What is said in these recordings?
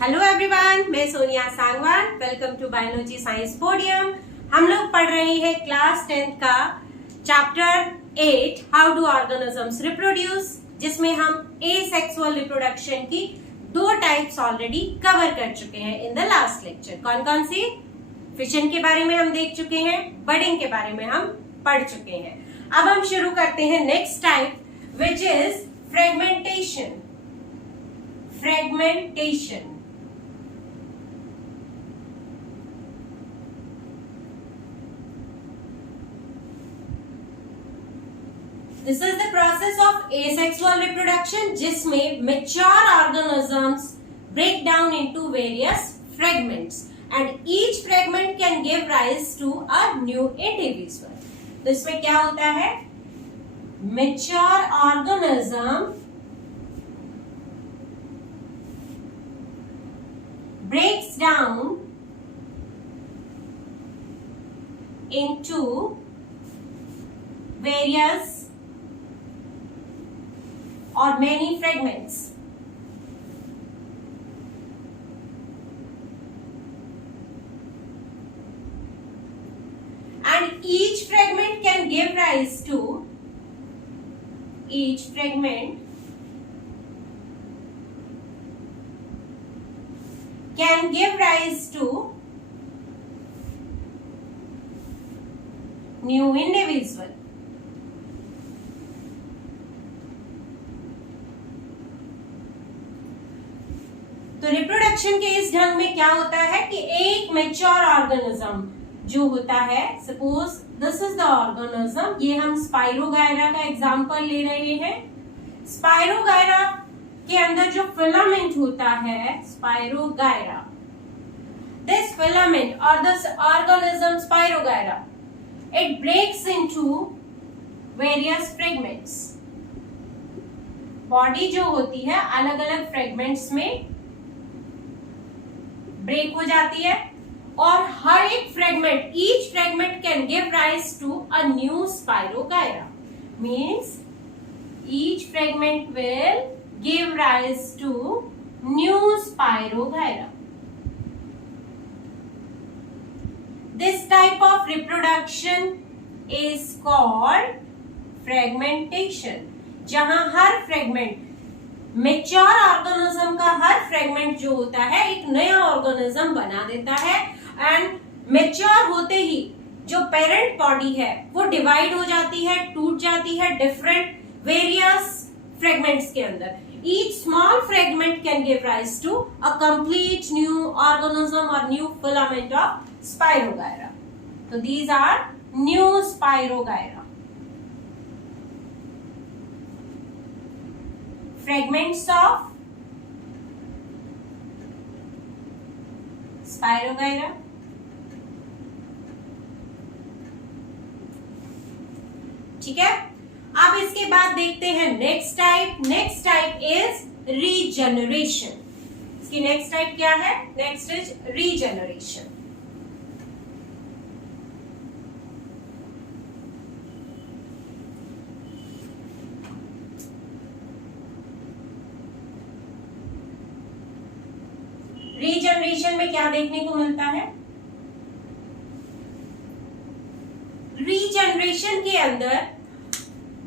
Hello everyone, मैं Sonia Sangwan. Welcome to biology science podium. हम लोग पढ़ रहे हैं क्लास 10 का chapter 8 how do organisms reproduce, जिसमें हम एसेक्सुअल रिप्रोडक्शन की दो टाइप्स ऑलरेडी कवर कर चुके हैं इन द लास्ट लेक्चर। कौन कौन सी? फिशन के बारे में हम देख चुके हैं, बडिंग के बारे में हम पढ़ चुके हैं। अब हम शुरू करते हैं next type which is fragmentation. Fragmentation this is the process of asexual reproduction, जिसमें mature organisms break down into various fragments and each fragment can give rise to a new individual. तो इसमें क्या होता है? mature organism breaks down into various or many fragments. And each fragment can give rise to new individual. तो reproduction के इस ढंग में क्या होता है कि एक मेच्योर ऑर्गेनिज्म जो होता है, suppose this is the organism, ये हम स्पाइरोगायरा का एग्जांपल ले रहे हैं। स्पाइरोगायरा के अंदर जो फिलामेंट होता है, स्पाइरोगायरा, दिस फिलामेंट और this organism spirogyra, it breaks into various fragments. Body जो होती है अलग अलग फ्रेगमेंट्स में ब्रेक हो जाती है और हर एक fragment, each fragment can give rise to a new spirogyra. Means each fragment will give rise to new spirogyra. This type of reproduction is called fragmentation, जहां हर फ्रेगमेंट, मेच्योर ऑर्गेनिज्म का हर फ्रेगमेंट जो होता है एक नया ऑर्गेनिज्म बना देता है एंड मेच्योर होते ही जो पेरेंट बॉडी है वो डिवाइड हो जाती है, टूट जाती है डिफरेंट वेरियस फ्रेगमेंट्स के अंदर। Each small fragment can give rise to a complete new organism और न्यू फिलामेंट ऑफ स्पाइरोगायरा। तो these are new spirogyra. Fragments of Spirogyra. ठीक है, अब इसके बाद देखते हैं next type. Next type is regeneration. इसकी नेक्स्ट टाइप क्या है? Next is regeneration. रीजनरेशन में क्या देखने को मिलता है? रीजनरेशन के अंदर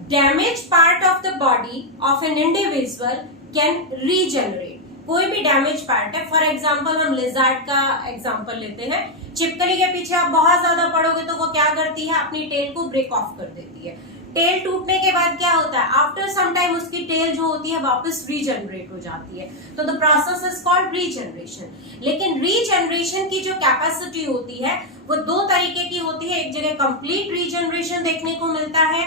damage part of the body of an individual can regenerate. कोई भी डैमेज पार्ट है, फॉर एग्जांपल हम लिजर्ड का एग्जांपल लेते हैं। छिपकली के पीछे आप बहुत ज्यादा पड़ोगे तो वो क्या करती है? अपनी टेल को ब्रेक ऑफ कर देती है। टेल टूटने के बाद क्या होता है? आफ्टर सम टाइम उसकी टेल जो होती है वापस रीजनरेट हो जाती है। तो the process is called regeneration. लेकिन रीजनरेशन की जो कैपेसिटी होती है वो दो तरीके की होती है। एक जगह कंप्लीट रीजनरेशन देखने को मिलता है,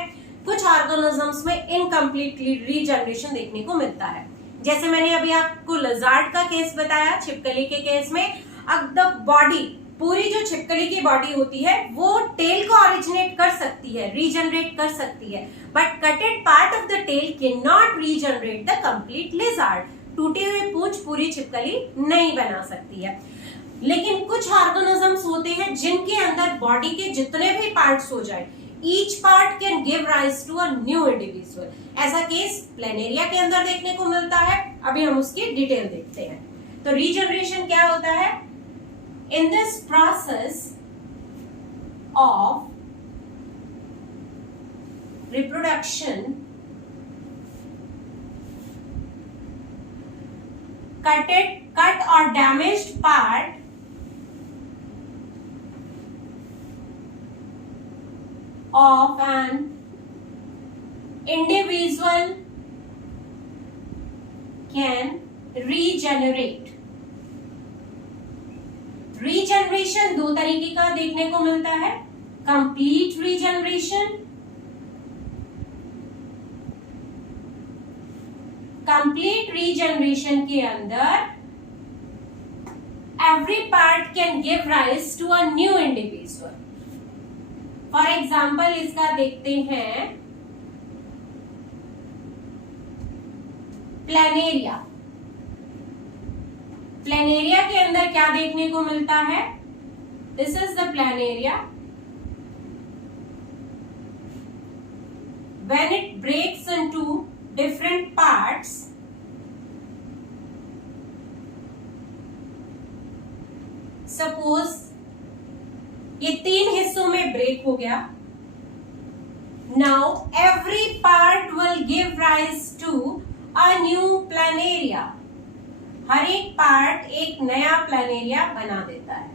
कुछ ऑर्गेनिजम्स में इनकम्प्लीट रीजनरेशन देखने को मिलता है। जैसे मैंने अभी आपको लिजर्ड का केस बताया, छिपकली के केस में अब द बॉडी, पूरी जो छिपकली की बॉडी होती है वो टेल को ओरिजिनेट कर सकती है, रीजनरेट कर सकती है, but cutted part of the tail can not regenerate the complete lizard. टूटी हुई पूंछ पूरी छिपकली नहीं बना सकती है। लेकिन कुछ ऑर्गेनिजम्स होते हैं जिनके अंदर बॉडी के जितने भी पार्ट्स हो जाए, each part can give rise to a new individual. ऐसा केस प्लेनेरिया के अंदर देखने को मिलता है। अभी हम उसकी डिटेल देखते हैं। तो रीजनरेशन क्या होता है? In this process of reproduction cut or damaged part of an individual can regenerate. Regeneration दो तरीके का देखने को मिलता है, कंप्लीट रीजनरेशन, कंप्लीट रीजनरेशन के अंदर every part can give rise to a new individual. For example इसका देखते हैं प्लेनेरिया. प्लेनेरिया के अंदर क्या देखने को मिलता है? This is the planaria. When it breaks into different parts, suppose ये 3 हिस्सों में ब्रेक हो गया. Now every part will give rise to a new planaria. हर एक पार्ट एक नया प्लेनेरिया बना देता है.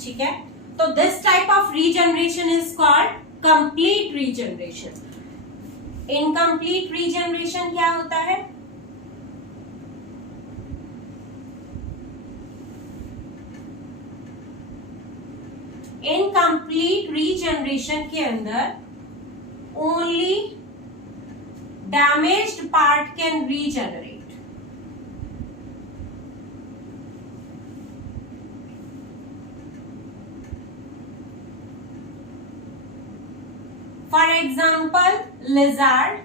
ठीक है, तो this type of regeneration is called complete regeneration. Incomplete regeneration क्या होता है? इनकम्प्लीट रीजनरेशन के अंदर only damaged part can regenerate. For example lizard.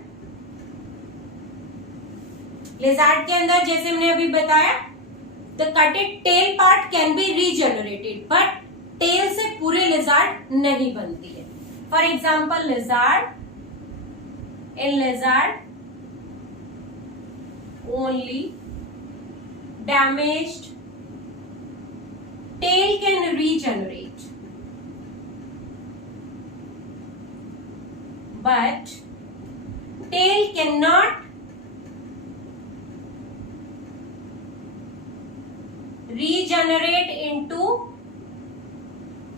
Lizard के अंदर जैसे हमने अभी बताया, the cutted tail part can be regenerated, but tail से पूरे लिजार्ड नहीं बनती है. For example lizard, in lizard only damaged tail can regenerate, but tail cannot regenerate into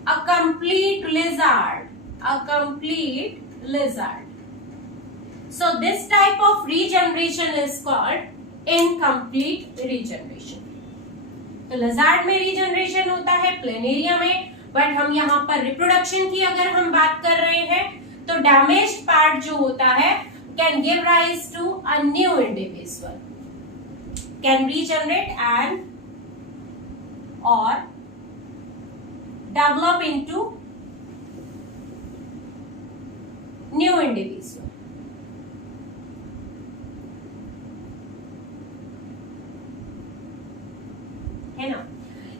a complete lizard. So this type of regeneration is called incomplete regeneration. तो lizard में regeneration होता है, planaria में, but हम यहाँ पर reproduction की अगर हम बात कर रहे हैं तो डैमेज्ड पार्ट जो होता है can give rise to a new individual, can regenerate and और डेवलप इनटू न्यू इंडिविजुअल. है ना?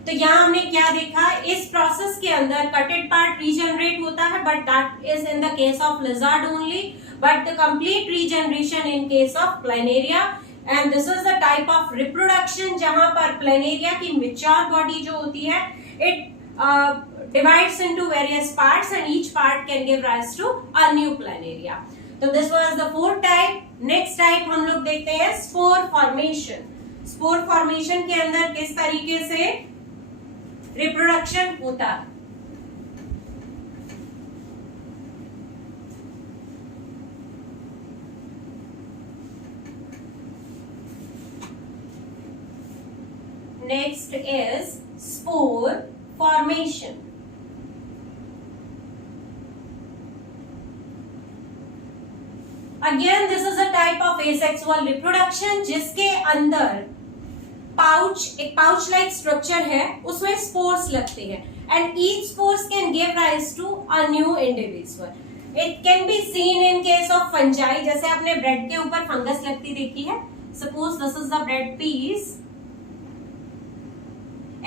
तो यहाँ हमने क्या देखा, इस प्रोसेस के अंदर कटेड पार्ट रीजनरेट होता है, but that is in the case of lizard only, but the complete regeneration in case of planaria. And this is the type of reproduction जहां पर प्लेनेरिया की मैच्योर बॉडी जो होती है, it divides into various parts and each part can give rise to a new planaria. तो this was the fourth type. Next type हम लोग देखते हैं स्पोर फॉर्मेशन. स्पोर फॉर्मेशन के अंदर किस तरीके से रिप्रोडक्शन होता है. Next is spore formation. Again, this is a type of asexual reproduction जिसके अंदर एक पाउच लाइक स्ट्रक्चर है, उसमें स्पोर्स लगते हैं and each spores can give rise to a new individual. It can be seen in case of fungi. जैसे आपने bread के ऊपर फंगस लगती देखी है. Suppose this is the bread piece,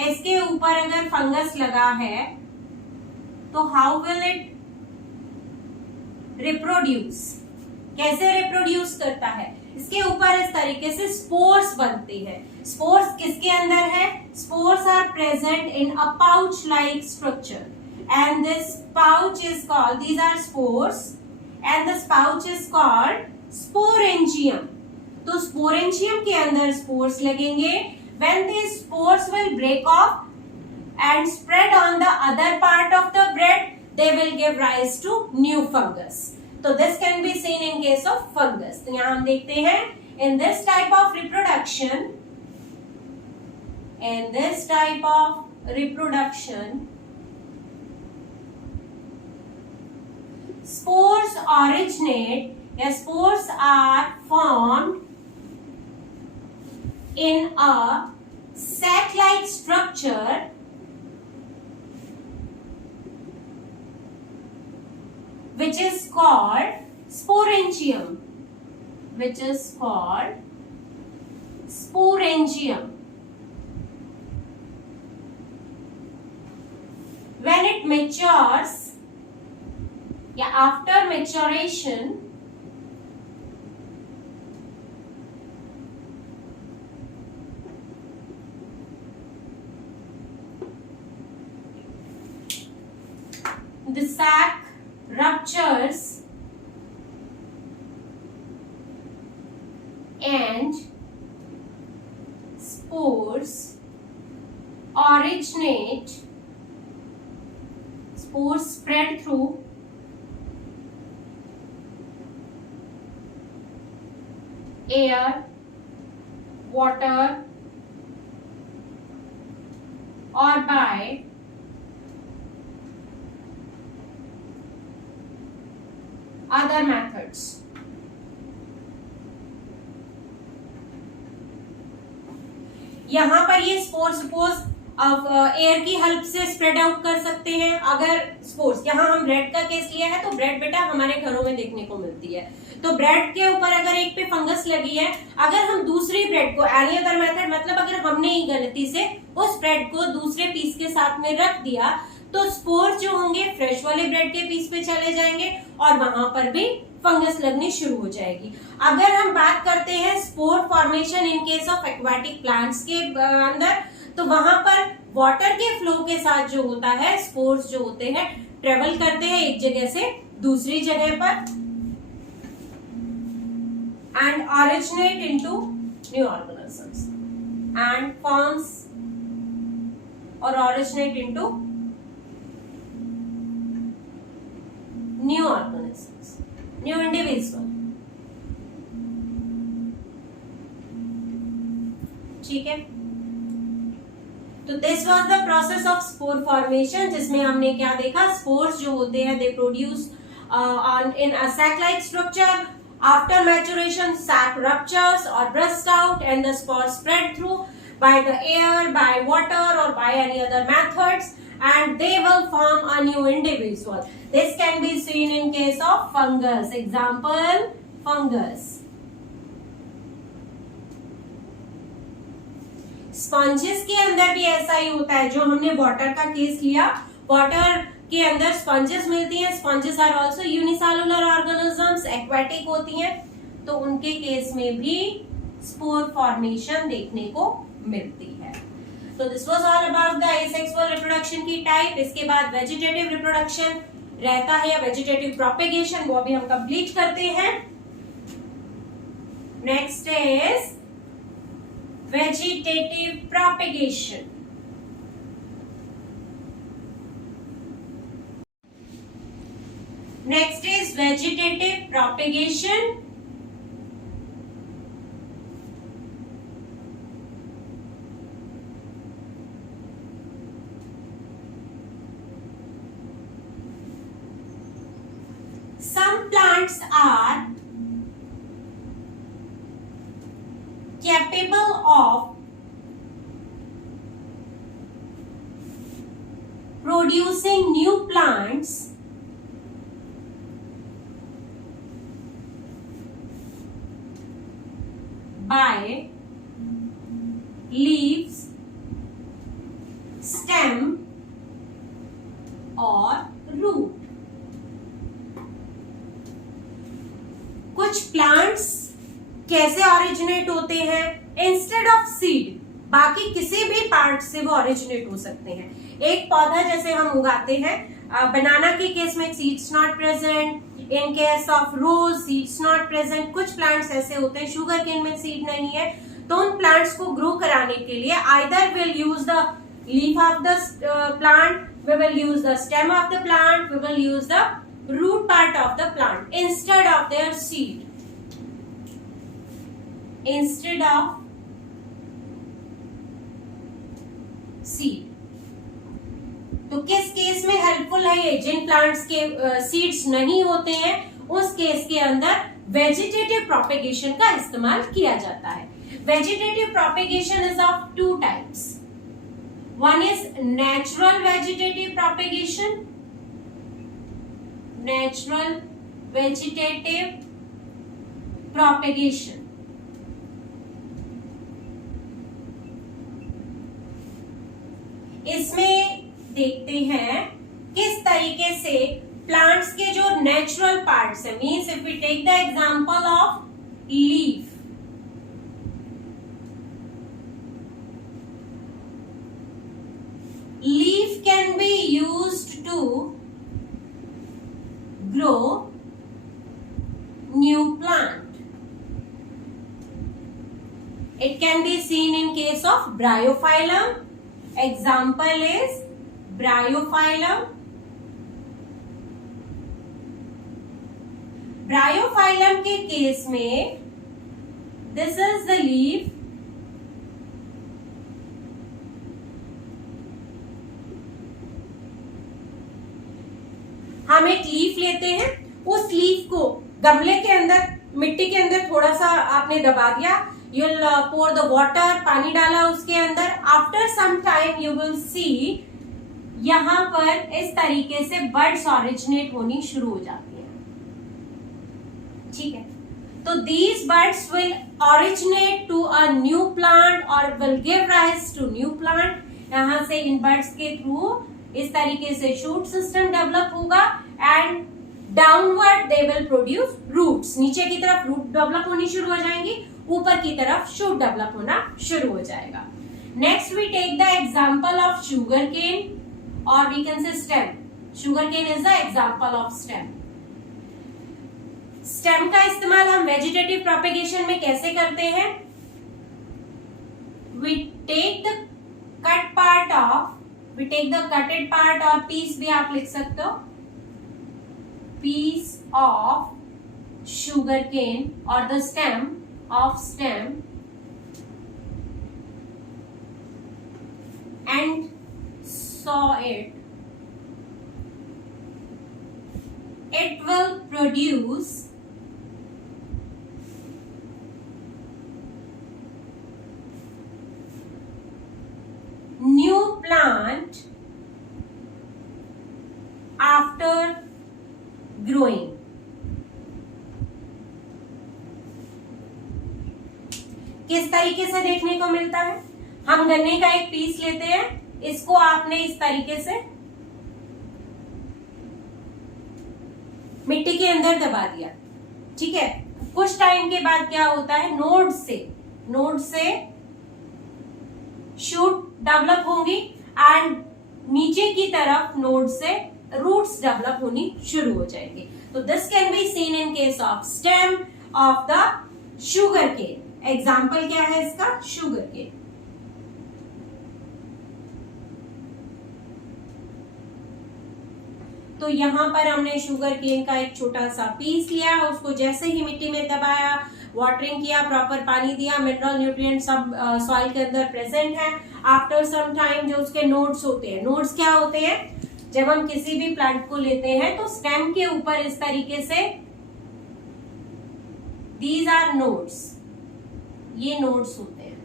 इसके ऊपर अगर फंगस लगा है तो हाउ विल इट रिप्रोड्यूस। कैसे रिप्रोड्यूस करता है? इसके ऊपर इस तरीके से स्पोर्स बनते हैं। स्पोर्स किसके अंदर है? Spores are present in a pouch like structure and this pouch is called, these are spores and this pouch is called sporangium. तो स्पोरेंजियम के अंदर स्पोर्स लगेंगे। When these spores will break off and spread on the other part of the bread, they will give rise to new fungus. तो this can be seen in case of fungus. तो यहाँ हम देखते हैं in this type of reproduction, spores originate या spores are formed in a sac-like structure which is called sporangium, When it matures, या after maturation, the sac ruptures and spores originate, spores spread through air, water or by other methods. यहां पर ये spore suppose air की help से spread out कर सकते हैं। अगर स्पोर्स, यहाँ हम ब्रेड का केस लिया है तो ब्रेड बेटा हमारे घरों में देखने को मिलती है। तो ब्रेड के ऊपर अगर एक पे फंगस लगी है, अगर हम दूसरी ब्रेड को एनी अदर मेथड, मतलब अगर हमने ही गलती से उस ब्रेड को दूसरे पीस के साथ में रख दिया तो स्पोर्स जो होंगे फ्रेश वाले ब्रेड के पीस पे चले जाएंगे और वहां पर भी फंगस लगनी शुरू हो जाएगी। अगर हम बात करते हैं spore formation in case of aquatic plants के अंदर, तो वहां पर वाटर के फ्लो के साथ जो होता है, स्पोर्स जो होते हैं ट्रेवल करते हैं एक जगह से दूसरी जगह पर and originate into new organisms and forms और originate into new organisms, new individual. ठीक है, तो this was the process of spore formation, जिसमें हमने क्या देखा, स्पोर्स जो होते हैं they produce on in a sac like structure. After maturation, sac ruptures or burst out and the spores spread through by the air, by water or by any other methods, and they will form a new individual. This can be seen in case of fungus. Example, fungus. Sponges के अंदर भी ऐसा ही होता है। जो हमने water का case लिया, वाटर के अंदर स्पॉन्जेस मिलती हैं। Sponges are also unicellular organisms, aquatic होती हैं, तो उनके केस में भी स्पोर फॉर्मेशन देखने को मिलती है। तो this was all about the asexual reproduction की टाइप। इसके बाद वेजिटेटिव रिप्रोडक्शन रहता है या वेजिटेटिव प्रोपेगेशन, वो अभी हम कंप्लीट करते हैं। Next is vegetative propagation. Next is vegetative propagation. Some plants are capable of producing new plants by leaves, stem or root. Originate होते हैं इंस्टेड ऑफ सीड, बाकी किसी भी पार्ट से वो ओरिजिनेट हो सकते हैं। एक पौधा जैसे हम उगाते हैं, बनाना के केस में seeds not present, in case of rose seeds not present. कुछ प्लांट्स ऐसे होते हैं शुगर केन में सीड नहीं है, तो उन प्लांट्स को ग्रो कराने के लिए either will use the leaf of the plant, we will use the stem of the plant, we will use the root part of the plant instead of their seed, instead of seed. तो किस case में helpful है ये? जिन plants के seeds नहीं होते हैं उस केस के अंदर वेजिटेटिव प्रोपेगेशन का इस्तेमाल किया जाता है। Vegetative propagation is of two types, one is natural vegetative propagation, natural vegetative propagation. इसमें देखते हैं किस तरीके से प्लांट्स के जो नेचुरल पार्ट्स है, means if we take the example of leaf, leaf can be used to grow new plant. It can be seen in case of bryophyllum, example is bryophyllum. Bryophyllum के case में this is the leaf, हम एक leaf लेते हैं, उस leaf को गमले के अंदर मिट्टी के अंदर थोड़ा सा आपने दबा दिया, you'll pour the water, पानी डाला उसके अंदर, after some time you will see यहाँ पर इस तरीके से बर्ड्स ओरिजिनेट होनी शुरू हो जाती हैं। ठीक है, तो these birds will originate to a new plant or will give rise to new plant। यहाँ से इन बर्ड्स के थ्रू इस तरीके से शूट सिस्टम डेवलप होगा and downward they will produce roots. नीचे की तरफ रूट डेवलप होनी शुरू हो जाएंगी, ऊपर की तरफ शूट डेवलप होना शुरू हो जाएगा। Next we take the example of sugar cane और we can say stem. Sugar cane is the example of stem. Stem का इस्तेमाल हम वेजिटेटिव प्रोपेगेशन में कैसे करते हैं? We take the cut part of, we take the cutted part और piece भी आप लिख सकते हो, पीस ऑफ शुगर केन और the stem of stem and saw it, it will produce new plant after growing। किस तरीके से देखने को मिलता है? हम गन्ने का एक पीस लेते हैं, इसको आपने इस तरीके से मिट्टी के अंदर दबा दिया, ठीक है। कुछ टाइम के बाद क्या होता है, नोड से शूट डेवलप होंगी एंड नीचे की तरफ नोड से रूट्स डेवलप होनी शुरू हो जाएंगे। तो this can be seen in case of stem of the sugar cane. Example क्या है इसका? Sugar cane. तो यहां पर हमने शुगर केन का एक छोटा सा पीस लिया, उसको जैसे ही मिट्टी में दबाया, वाटरिंग किया, प्रॉपर पानी दिया, मिनरल न्यूट्रिएंट सब सॉइल के अंदर प्रेजेंट है। आफ्टर सम टाइम जो उसके नोड्स होते हैं, नोड्स क्या होते हैं? जब हम किसी भी प्लांट को लेते हैं तो स्टेम के ऊपर इस तरीके से दीज आर नोड्स, ये नोड्स होते हैं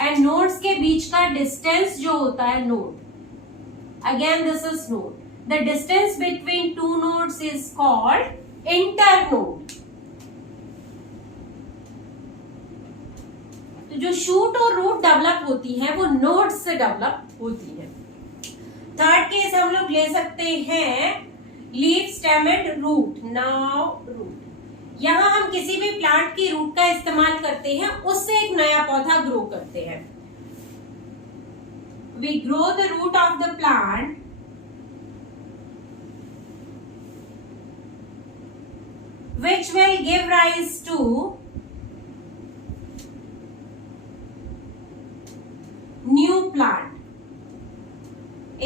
एंड नोड्स के बीच का डिस्टेंस जो होता है node, again this is node, the distance between two nodes is called internode. तो जो शूट और रूट डेवलप होती है वो नोड से डेवलप होती है। थर्ड केस हम लोग ले सकते हैं leaf, stem and root. Now root, यहाँ हम किसी भी प्लांट की रूट का इस्तेमाल करते हैं, उससे एक नया पौधा ग्रो करते हैं. We grow the root of the plant which will give rise to new plant.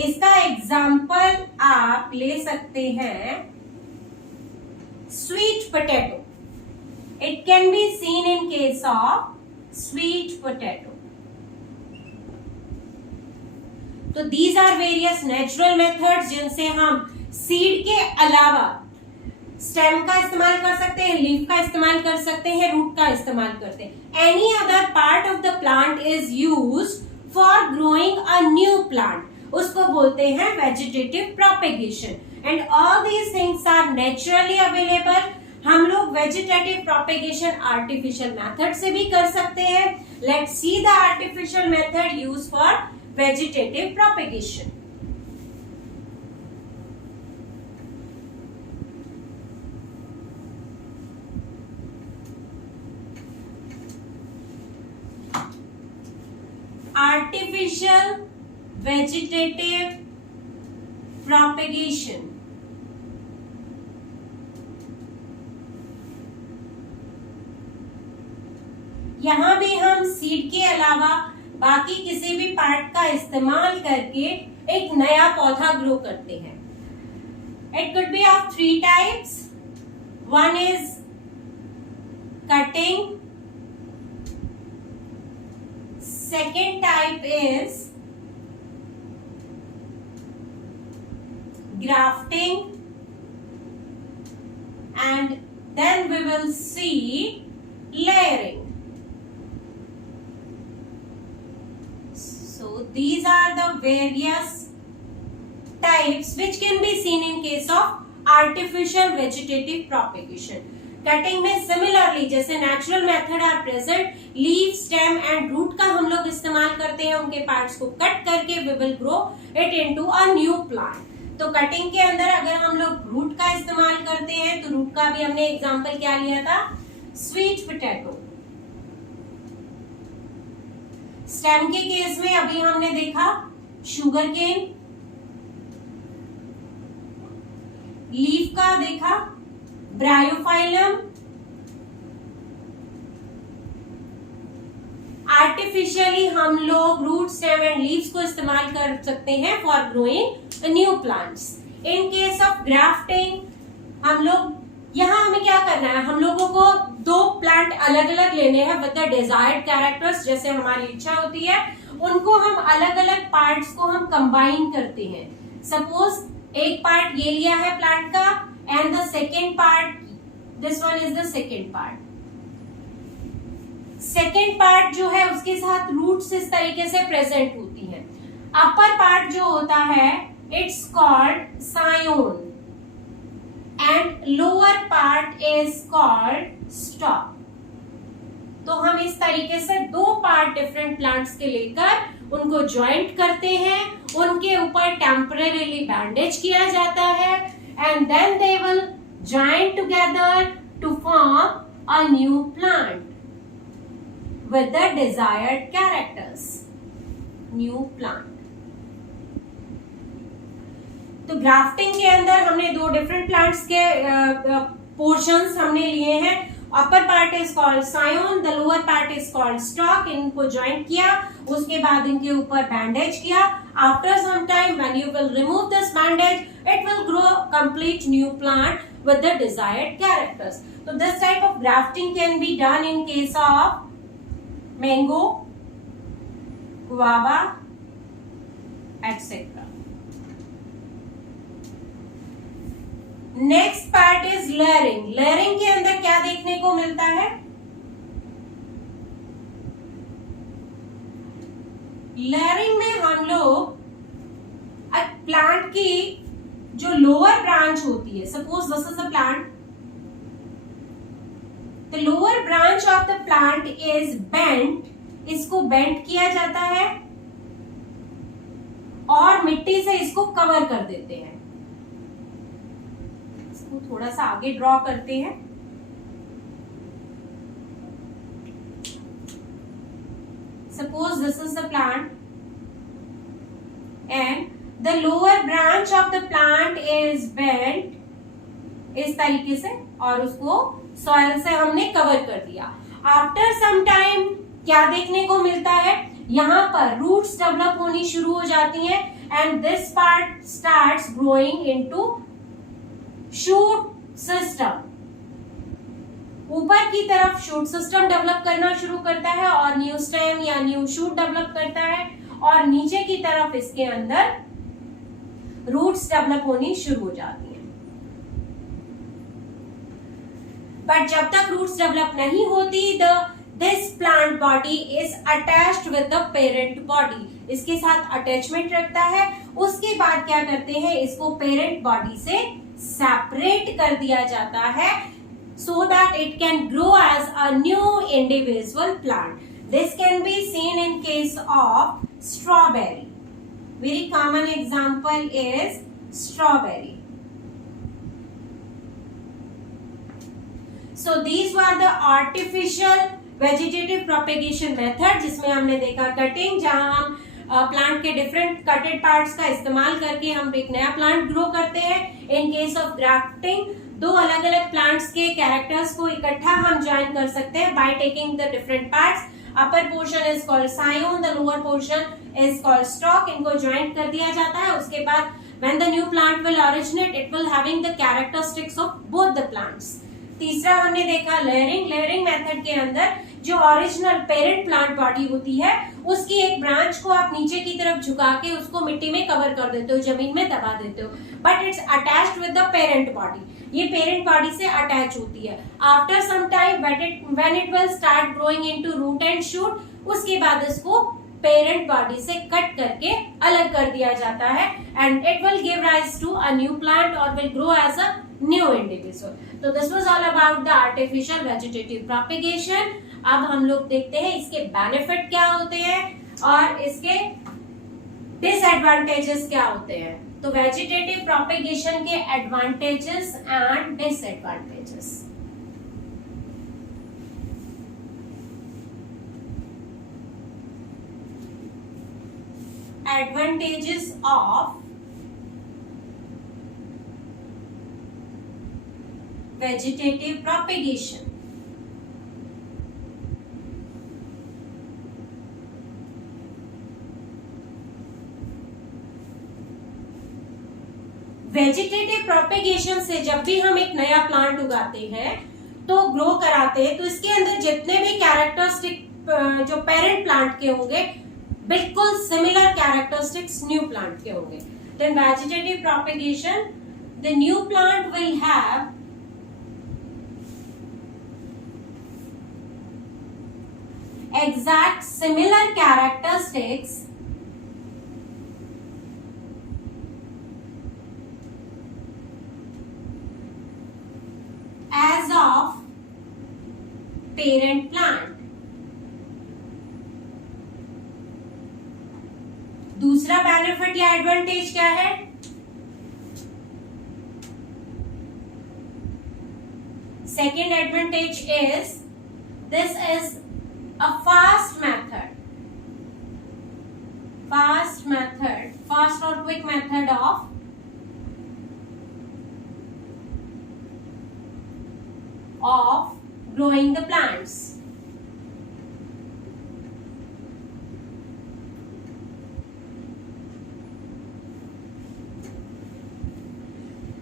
इसका एग्जाम्पल आप ले सकते हैं sweet potato. It can be seen in case of sweet potato. तो these are various natural methods जिनसे हम seed के अलावा स्टेम का इस्तेमाल कर सकते हैं, लीफ का इस्तेमाल कर सकते हैं, रूट का इस्तेमाल करते हैं. Any other part of the plant is used for growing a new plant. उसको बोलते हैं vegetative propagation. And all these things are naturally available. हम लोग वेजिटेटिव प्रोपेगेशन आर्टिफिशियल मेथड से भी कर सकते हैं. Let's see the artificial method used for vegetative propagation. Artificial vegetative propagation. यहां भी हम सीड के अलावा बाकी किसी भी पार्ट का इस्तेमाल करके एक नया पौधा ग्रो करते हैं. It could be of 3 types. One is cutting, second type is grafting, and then we will see layering. So these are the various types which can be seen in case of artificial vegetative propagation. Cutting में similarly जैसे natural method are present, leaf, stem and root का हम लोग इस्तेमाल करते हैं. उनके parts को cut करके we will grow it into a new plant. तो कटिंग के अंदर अगर हम लोग रूट का इस्तेमाल करते हैं तो रूट का भी हमने एग्जांपल क्या लिया था, स्वीट पोटैटो. स्टेम के केस में अभी हमने देखा शुगर केन. लीफ का देखा ब्रायोफाइलम. आर्टिफिशियली हम लोग रूट, स्टेम एंड लीव्स को इस्तेमाल कर सकते हैं for growing new plants. In case of grafting हम लोग यहाँ हमें क्या करना है, हम लोगों को 2 प्लांट अलग अलग लेने हैं विद द डिजायर्ड कैरेक्टर्स. जैसे हमारी इच्छा होती है उनको हम अलग अलग पार्ट्स को हम कंबाइन करते हैं. सपोज एक पार्ट ये लिया है प्लांट का and the second part, this one is the second part. Second part जो है उसके साथ रूट्स इस तरीके से प्रेजेंट होती हैं. अपर पार्ट जो होता है it's called scion and lower part is called stock. तो हम इस तरीके से 2 पार्ट डिफरेंट प्लांट्स के लेकर उनको ज्वाइंट करते हैं. उनके ऊपर टेम्परेरीली बैंडेज किया जाता है and then they will join together to form a new plant with the desired characters. New plant. तो ग्राफ्टिंग के अंदर हमने 2 डिफरेंट प्लांट्स के पोर्शंस हमने लिए हैं. Upper part is called scion, the lower part is called stock. इनको joint किया, उसके बाद इनके ऊपर बैंडेज किया. After some time when you will remove this bandage it will grow complete new plant with the desired characters. So this type of grafting can be done in case of mango, guava, etc. Next part is layering. Layering के अंदर क्या देखने को मिलता है? Layering में हम लोग प्लांट की जो लोअर ब्रांच होती है, suppose this is a plant, the lower branch of the plant is bent. इसको बेंट किया जाता है और मिट्टी से इसको कवर कर देते हैं. इसको थोड़ा सा आगे ड्रॉ करते हैं. suppose this is the plant and the lower branch of the plant is bent इस तरीके से और उसको सॉइल से हमने कवर कर दिया. आफ्टर सम टाइम क्या देखने को मिलता है, यहाँ पर रूट्स डेवलप होनी शुरू हो जाती हैं and this part starts growing into shoot system. ऊपर की तरफ शूट सिस्टम डेवलप करना शुरू करता है और न्यू स्टेम या न्यू शूट डेवलप करता है और नीचे की तरफ इसके अंदर रूट्स डेवलप होनी शुरू हो जाती हैं. बट जब तक रूट्स डेवलप नहीं होती this plant body is attached with the parent body, इसके साथ अटैचमेंट रखता है. उसके बाद क्या करते हैं, इसको पेरेंट बॉडी से सेपरेट कर दिया जाता है so that it can grow as a new individual plant. This can be seen in case of strawberry. Very common example is strawberry. So these were the artificial vegetative propagation method जिसमें हमने देखा cutting, जहां हम plant के different कटेड parts का इस्तेमाल करके हम एक नया प्लांट ग्रो करते हैं. इन केस ऑफ ग्राफ्टिंग दो अलग अलग प्लांट्स के कैरेक्टर्स को इकट्ठा हम ज्वाइन कर सकते हैं by taking the different parts. Upper portion is called scion, the lower portion is called stock. इनको ज्वाइन कर दिया जाता है. उसके बाद when the new plant will originate it will having the characteristics of both the plants. तीसरा हमने देखा लेयरिंग. लेयरिंग मेथड के अंदर जो ओरिजिनल पेरेंट प्लांट बॉडी होती है उसकी एक ब्रांच को आप नीचे की तरफ झुका के उसको मिट्टी में कवर कर देते हो, जमीन में दबा देते हो, but it's attached with the parent body. ये पेरेंट बॉडी से अटैच होती है. After some time when it will start growing into root and shoot, उसके बाद इसको पेरेंट बॉडी से कट करके अलग कर दिया जाता है and it will give rise to a new plant और will grow as a new individual. तो this was all about the artificial vegetative propagation. अब हम लोग देखते हैं इसके बेनिफिट क्या होते हैं और इसके डिसएडवांटेजेस क्या होते हैं. तो वेजिटेटिव प्रोपेगेशन के advantages and disadvantages. Advantages of vegetative propagation. Vegetative propagation से जब भी हम एक नया प्लांट उगाते हैं तो ग्रो कराते हैं तो इसके अंदर जितने भी कैरेक्टरिस्टिक जो पेरेंट प्लांट के होंगे बिल्कुल सिमिलर कैरेक्टरिस्टिक्स न्यू प्लांट के होंगे. तो इन vegetative propagation the new plant will have exact similar characteristics as of parent plant. दूसरा बेनिफिट या एडवांटेज क्या है, second advantage is this is a fast or quick method of growing the plants.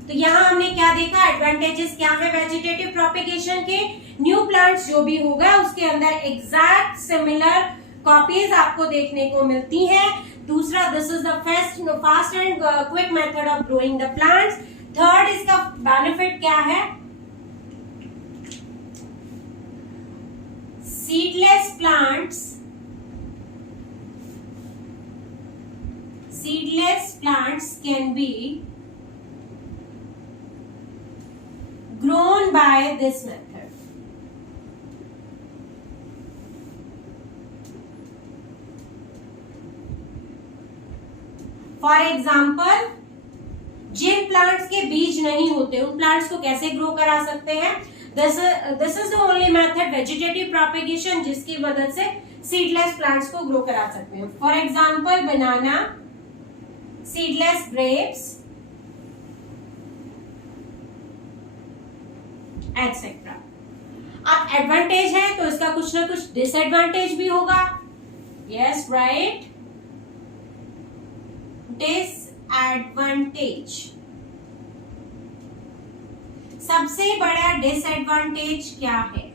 तो यहाँ हमने क्या देखा, एडवांटेजेस क्या है वेजिटेटिव प्रोपेगेशन के. न्यू प्लांट्स जो भी होगा उसके अंदर एग्जैक्ट सिमिलर कॉपीज आपको देखने को मिलती हैं. दूसरा, this is the fast and quick method of growing the plants. Third, इसका बेनिफिट क्या है, seedless plants can be grown by this method. For example, जिन प्लांट्स के बीज नहीं होते उन प्लांट्स को कैसे ग्रो करा सकते हैं. This is the only method vegetative propagation जिसकी मदद से सीडलेस प्लांट्स को ग्रो करा सकते हैं। For example banana, seedless grapes etcetera. अब एडवांटेज है तो इसका कुछ ना कुछ डिसएडवांटेज भी होगा। Yes right, disadvantage. सबसे बड़ा डिसएडवांटेज क्या है?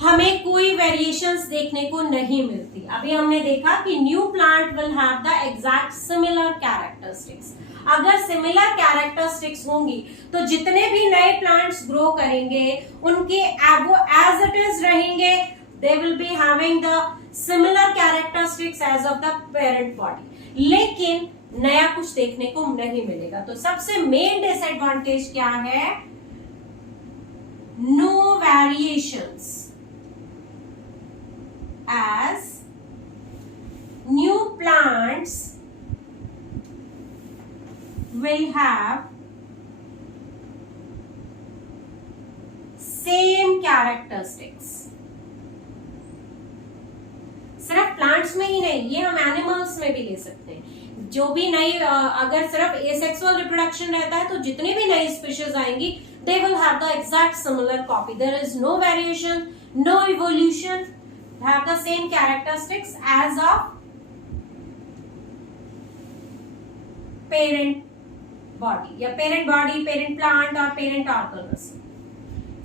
हमें कोई वेरिएशंस देखने को नहीं मिलती। अभी हमने देखा कि new plant will have the exact similar characteristics. अगर सिमिलर कैरेक्टरिस्टिक्स होंगी तो जितने भी नए प्लांट्स ग्रो करेंगे उनके वो एज इट इज रहेंगे, they will be having the similar characteristics as of the parent body, लेकिन नया कुछ देखने को नहीं मिलेगा। तो सबसे मेन डिसएडवांटेज क्या है? No variations as new plants will have same characteristics। सिर्फ प्लांट्स में ही नहीं, ये हम एनिमल्स में भी ले सकते हैं। जो भी नई अगर सिर्फ एसेक्सुअल रिप्रोडक्शन रहता है तो जितनी भी नई स्पीशीज आएंगी they will have the exact similar copy. There is no variation, no evolution, have the same characteristics as of parent body या parent body, parent plant और parent organism।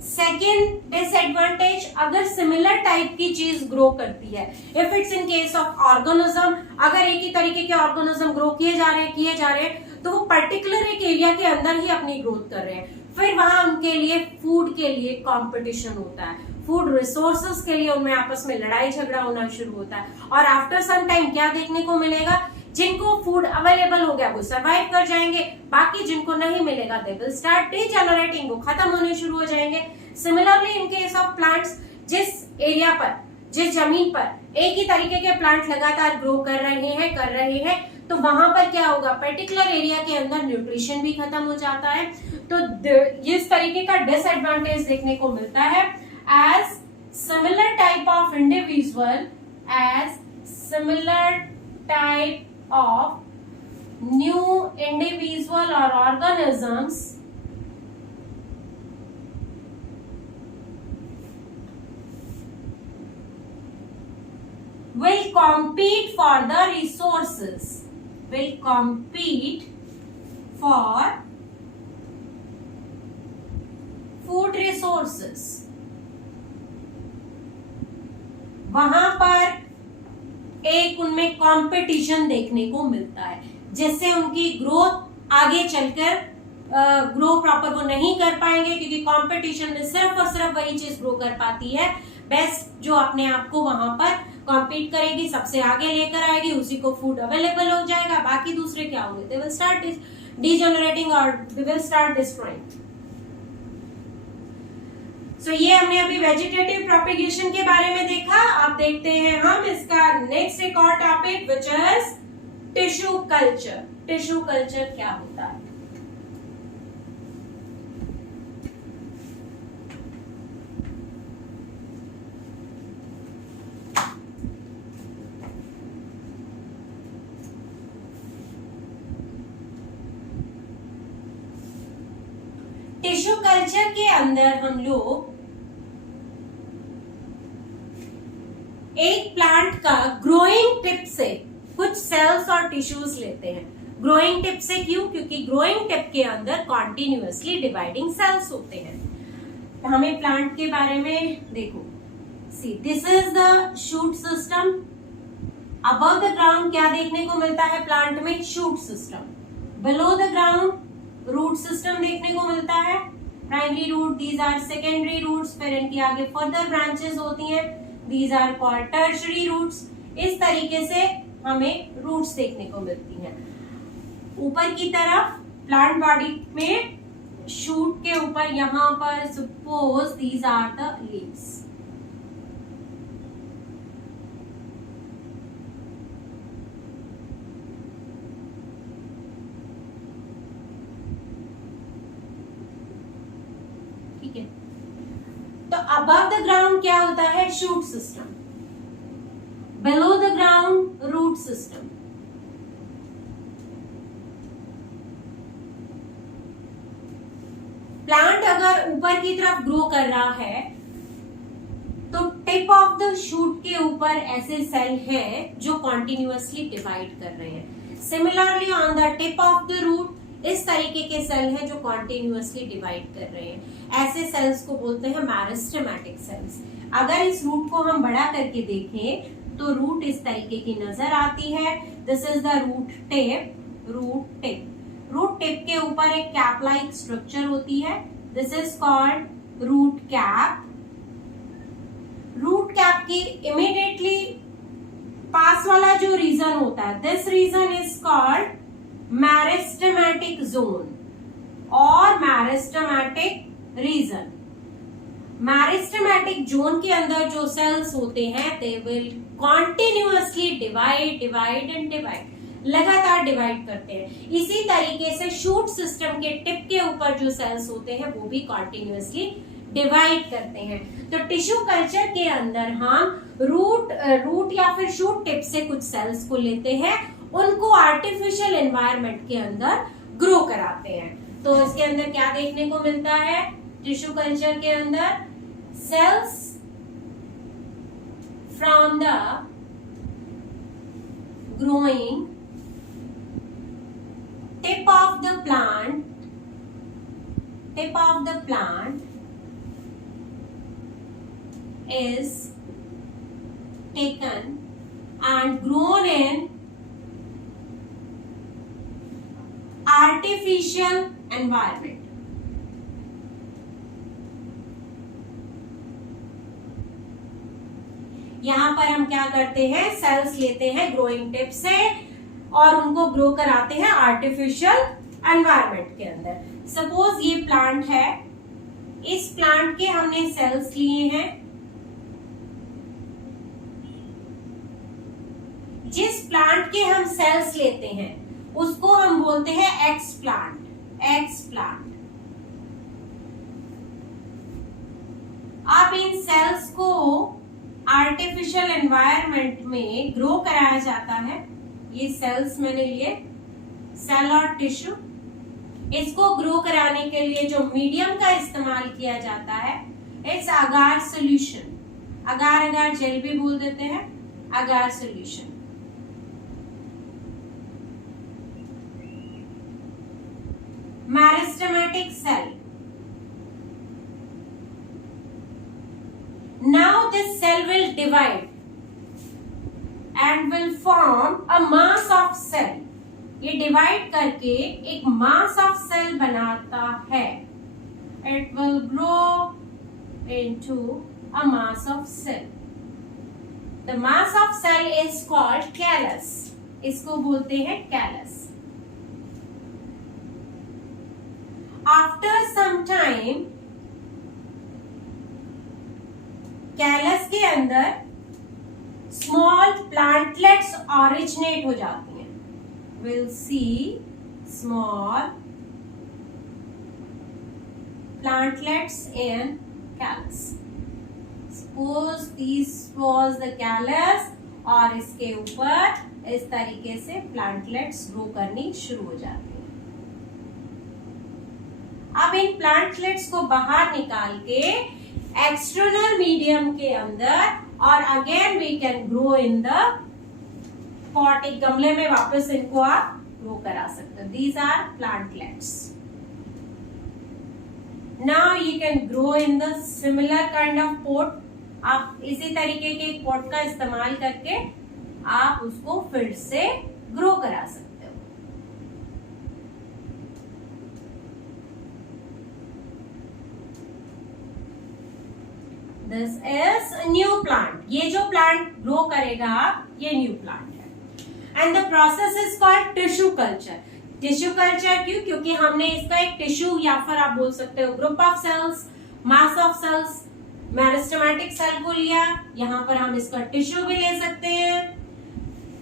सेकेंड डिसएडवांटेज, अगर सिमिलर टाइप की चीज grow करती है, if it's in case of organism, अगर एक ही तरीके के ऑर्गेनिज्म ग्रो किए जा रहे हैं तो वो पर्टिकुलर एक एरिया के अंदर ही अपनी ग्रोथ कर रहे हैं, फिर वहां उनके लिए फूड के लिए कंपटीशन होता है, फूड रिसोर्सेस के लिए उनमें आपस में लड़ाई झगड़ा होना शुरू होता है। और आफ्टर सम टाइम क्या देखने को मिलेगा? जिनको फूड अवेलेबल हो गया वो सर्वाइव कर जाएंगे, बाकी जिनको नहीं मिलेगा दे विल स्टार्ट डिजेनरेटिंग, वो खत्म होने शुरू हो जाएंगे। Similarly in case of plants, जिस एरिया पर, जिस जमीन पर एक ही तरीके के प्लांट लगातार ग्रो कर रहे हैं तो वहां पर क्या होगा? पर्टिकुलर एरिया के अंदर न्यूट्रिशन भी खत्म हो जाता है। तो इस तरीके का डिसएडवांटेज देखने को मिलता है। As similar type of individual, as similar type of new individual or organisms will compete for the resources, will compete for food resources। वहां पर एक उनमें कंपटीशन देखने को मिलता है, जिससे उनकी ग्रोथ आगे चलकर ग्रो प्रॉपर वो नहीं कर पाएंगे, क्योंकि कंपटीशन में सिर्फ और सिर्फ वही चीज ग्रो कर पाती है बेस्ट जो अपने आप को वहां पर कॉम्पीट करेगी, सबसे आगे लेकर आएगी, उसी को फूड अवेलेबल हो जाएगा, बाकी दूसरे क्या होंगे? दे विल स्टार्ट डीजेनरेटिंग और दे विल स्टार्ट डिस्ट्रॉइंग। सो ये हमने अभी वेजिटेटिव प्रोपेगेशन के बारे में देखा। अब देखते हैं हम इसका नेक्स्ट एक और topic which is tissue culture. Tissue culture क्या होता है? टिश्यू कल्चर के अंदर हम लोग एक प्लांट का ग्रोइंग टिप से कुछ सेल्स और टिश्यूज लेते हैं। ग्रोइंग टिप से क्यों? क्योंकि ग्रोइंग टिप के अंदर कॉन्टिन्यूअसली डिवाइडिंग सेल्स होते हैं। तो हमें प्लांट के बारे में देखो, see this is the shoot system. Above the ground क्या देखने को मिलता है प्लांट में? Shoot system. Below the ground root system देखने को मिलता है, primary root, these are secondary roots, फिर इनकी आगे फर्दर ब्रांचेस होती हैं, these are called tertiary roots. इस तरीके से हमें रूट्स देखने को मिलती हैं। ऊपर की तरफ प्लांट बॉडी में शूट के ऊपर यहां पर suppose these are the leaves. ठीक है, तो अबव द ग्राउंड क्या होता है? Shoot system, below the ground root system. Plant अगर ऊपर की तरफ ग्रो कर रहा है तो टिप ऑफ द शूट के ऊपर ऐसे सेल हैं जो कॉन्टिन्यूअसली डिवाइड कर रहे हैं। Similarly on the tip of the root इस तरीके के सेल हैं जो कॉन्टिन्यूअसली डिवाइड कर रहे हैं। ऐसे सेल्स को बोलते हैं मैरिस्टेमेटिक सेल्स। अगर इस रूट को हम बड़ा करके देखें तो रूट इस तरीके की नजर आती है। This is the root tip. Root tip, root tip के ऊपर एक कैप लाइक स्ट्रक्चर होती है। This is called root cap. Root cap की इमीडिएटली पास वाला जो रीजन होता है, this region is called meristematic zone और मैरिस्टेमेटिक रीजन। मैरिस्टेमेटिक जोन के अंदर जो सेल्स होते हैं they will continuously divide and divide, लगातार डिवाइड करते हैं। इसी तरीके से शूट सिस्टम के टिप के ऊपर जो सेल्स होते हैं वो भी कॉन्टिन्यूअसली डिवाइड करते हैं। तो टिश्यू कल्चर के अंदर हम रूट या फिर शूट टिप से कुछ सेल्स को लेते हैं, उनको आर्टिफिशियल एनवायरनमेंट के अंदर ग्रो कराते हैं। तो इसके अंदर क्या देखने को मिलता है? टिश्यू कल्चर के अंदर cells from the growing tip of the plant is taken and grown in artificial environment. यहां पर हम क्या करते हैं? सेल्स लेते हैं ग्रोइंग टिप से और उनको ग्रो कराते हैं आर्टिफिशियल एनवायरनमेंट के अंदर। सपोज ये प्लांट है, इस प्लांट के हमने सेल्स लिए हैं। जिस प्लांट के हम सेल्स लेते हैं उसको हम बोलते हैं एक्स प्लांट। अब इन सेल्स को आर्टिफिशियल एनवायरनमेंट में ग्रो कराया जाता है। ये सेल्स मैंने लिए, सेल और टिश्यू। इसको ग्रो कराने के लिए जो मीडियम का इस्तेमाल किया जाता है it's agar solution. Agar gel भी बोल देते हैं, agar solution. Meristematic cell. Now this cell will divide and will form a mass of cell. ये डिवाइड करके एक mass of cell बनाता है। It will grow into a mass of cell. The mass of cell is called callus. इसको बोलते हैं callus. After some time, callus के अंदर स्मॉल प्लांटलेट्स ऑरिजिनेट हो जाती हैं। Will C small plantlets in callus. Suppose this was the callus और इसके ऊपर इस तरीके से प्लांटलेट्स ग्रो करनी शुरू हो जाती हैं। अब इन प्लांटलेट्स को बाहर निकाल के एक्सटर्नल मीडियम के अंदर और again we can grow in the pot. एक गमले में वापस इनको आप ग्रो करा सकते हो। These are plantlets. Now you can grow in the similar kind of pot. आप इसी तरीके के एक पॉट का इस्तेमाल करके आप उसको फिर से ग्रो करा सकते हो। This is new plant. ये जो प्लांट ग्रो करेगा ये न्यू प्लांट है। And the process is called tissue culture. Tissue culture क्यों? क्योंकि हमने इसका एक टिश्यू या फिर आप बोल सकते हो group of cells, mass of cells, meristematic cell को लिया। यहाँ पर हम इसका टिश्यू भी ले सकते हैं।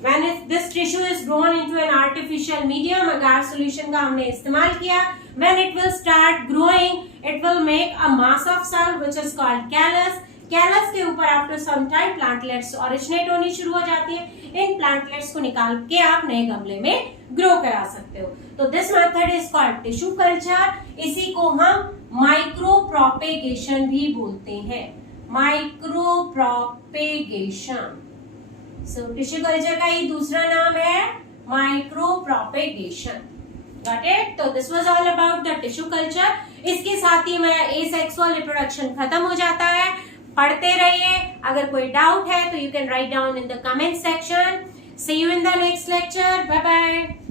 When this tissue is grown into an artificial medium, agar solution का हमने इस्तेमाल किया, when it will start growing it will make a mass of cell which is called callus. Callus के ऊपर after some time plantlets originate होनी शुरू हो जाती है। इन प्लांटलेट्स को निकाल के आप नए गमले में ग्रो करा सकते हो। तो this method is called tissue culture. इसी को हम माइक्रो प्रोपेगेशन भी बोलते हैं, micro propagation. So tissue culture का ही दूसरा नाम है माइक्रो प्रोपेगेशन। Got it? तो this was all about the tissue culture. इसके साथ ही मेरा एसेक्सुअल रिप्रोडक्शन खत्म हो जाता है। पढ़ते रहिए। अगर कोई डाउट है तो you can write down in the comment section. See you in the next lecture. Bye bye.